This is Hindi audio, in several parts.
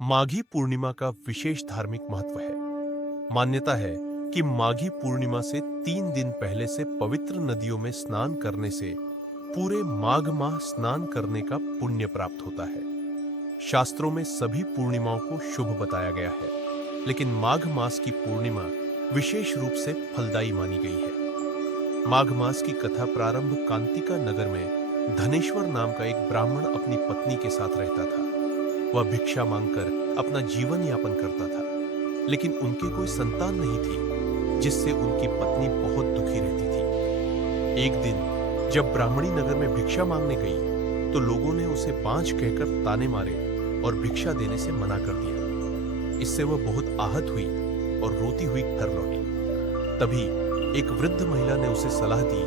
माघी पूर्णिमा का विशेष धार्मिक महत्व है। मान्यता है कि माघी पूर्णिमा से 3 दिन पहले से पवित्र नदियों में स्नान करने से पूरे माघ माह स्नान करने का पुण्य प्राप्त होता है। शास्त्रों में सभी पूर्णिमाओं को शुभ बताया गया है, लेकिन माघ मास की पूर्णिमा विशेष रूप से फलदायी मानी गई है। माघ मास की कथा प्रारंभ कांतिका नगर में धनेश्वर नाम का एक ब्राह्मण अपनी पत्नी के साथ रहता था। वह भिक्षा मांगकर अपना जीवन यापन करता था, लेकिन उनके कोई संतान नहीं थी, जिससे उनकी पत्नी बहुत दुखी रहती थी। एक दिन जब ब्राह्मणी नगर में भिक्षा मांगने गई, तो लोगों ने उसे बांझ कहकर ताने मारे और भिक्षा देने से मना कर दिया। इससे वह बहुत आहत हुई और रोती हुई घर लौटी। तभी एक वृद्ध महिला ने उसे सलाह दी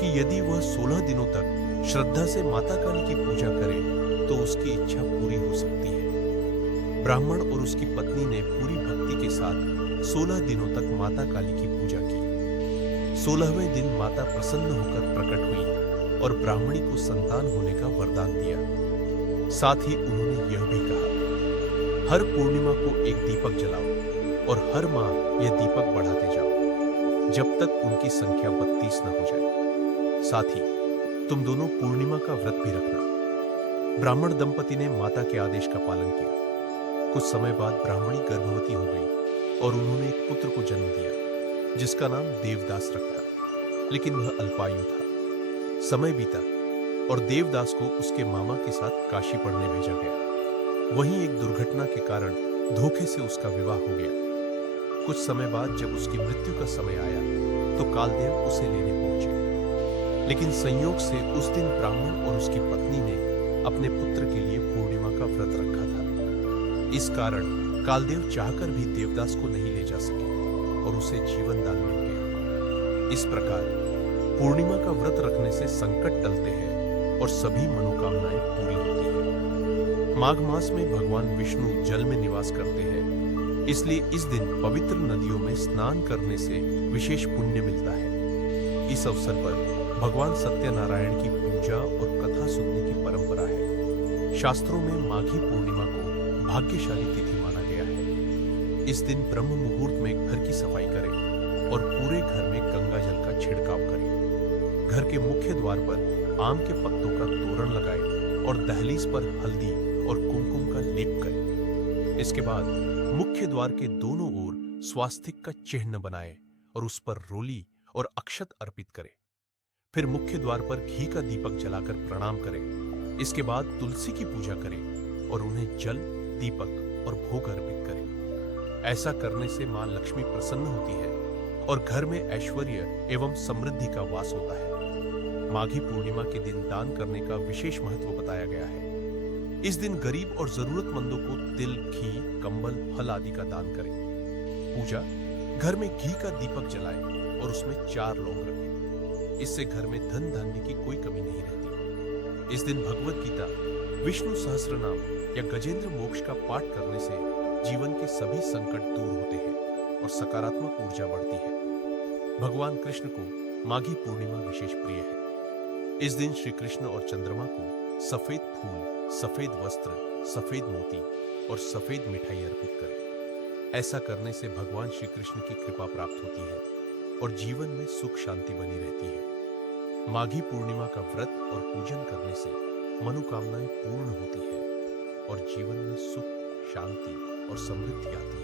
कि यदि वह 16 दिनों तक श्रद्धा से माता काली की पूजा करे तो उसकी इच्छा पूरी हो सकती है। ब्राह्मण और उसकी पत्नी ने पूरी भक्ति के साथ 16 दिनों तक माता काली की पूजा की। 16वें दिन माता प्रसन्न होकर प्रकट हुई और ब्राह्मणी को संतान होने का वरदान दिया। साथ ही उन्होंने यह भी कहा, हर पूर्णिमा को एक दीपक जलाओ और हर माह यह दीपक बढ़ाते जाओ जब तक उनकी संख्या 32 न हो जाए। साथ ही तुम दोनों पूर्णिमा का व्रत भी रखना। ब्राह्मण दंपति ने माता के आदेश का पालन किया। कुछ समय बाद ब्राह्मणी गर्भवती हो गई और उन्होंने एक पुत्र को जन्म दिया, जिसका नाम देवदास रखा, लेकिन वह अल्पायु था। समय बीता और देवदास को उसके मामा के साथ काशी पढ़ने भेजा गया। वहीं एक दुर्घटना के कारण धोखे से उसका विवाह हो गया। कुछ समय बाद जब उसकी मृत्यु का समय आया, तो कालदेव उसे लेने पहुंचे, लेकिन संयोग से उस दिन ब्राह्मण और उसकी पत्नी ने अपने पुत्र के लिए पूर्णिमा का व्रत रखा था। इस कारण कालदेव चाहकर भी देवदास को नहीं ले जा सके और उसे जीवन दान मिल गया। इस प्रकार पूर्णिमा का व्रत रखने से संकट टलते हैं और सभी मनोकामनाएं पूरी होती हैं। माघ मास में भगवान विष्णु जल में निवास करते हैं, इसलिए इस दिन पवित्र नदियों में स्नान करने से विशेष पुण्य मिलता है। इस अवसर पर भगवान सत्यनारायण की पूजा और कथा सुनने की परंपरा है। शास्त्रों में माघी पूर्णिमा को भाग्यशाली तिथि माना गया है। इस दिन ब्रह्म मुहूर्त में घर की सफाई करें और पूरे घर में गंगा जल का छिड़काव करें। घर के मुख्य द्वार पर आम के पत्तों का तोरण लगाएं और दहलीज पर हल्दी और कुमकुम का लेप करें। इसके बाद मुख्य द्वार के दोनों ओर स्वास्तिक का चिन्ह बनाएं और उस पर रोली और अक्षत अर्पित करें। फिर मुख्य द्वार पर घी का दीपक जलाकर प्रणाम करें। इसके बाद तुलसी की पूजा करें और उन्हें जल, दीपक और भोग अर्पित करें। ऐसा करने से मां लक्ष्मी प्रसन्न होती है और घर में ऐश्वर्य एवं समृद्धि का वास होता है। माघी पूर्णिमा के दिन दान करने का विशेष महत्व बताया गया है। इस दिन गरीब और जरूरतमंदों को तिल, घी, कंबल, फल आदि का दान करें। पूजा, घर में घी का दीपक जलाएं और उसमें 4 लौंग रखें। इससे घर में धन धान्य की कोई कमी नहीं रहती। इस दिन भगवत गीता, विष्णु सहस्त्रनाम या गजेंद्र मोक्ष का पाठ करने से जीवन के सभी संकट दूर होते हैं और सकारात्मक ऊर्जा बढ़ती है। भगवान कृष्ण को माघी पूर्णिमा विशेष प्रिय है। इस दिन श्री कृष्ण और चंद्रमा को सफेद फूल, सफेद वस्त्र, सफेद मोती और सफेद मिठाई अर्पित करें। ऐसा करने से भगवान श्री कृष्ण की कृपा प्राप्त होती है और जीवन में सुख शांति बनी रहती है। माघी पूर्णिमा का व्रत और पूजन करने से मनोकामनाएं पूर्ण होती है और जीवन में सुख, शांति और समृद्धि आती है।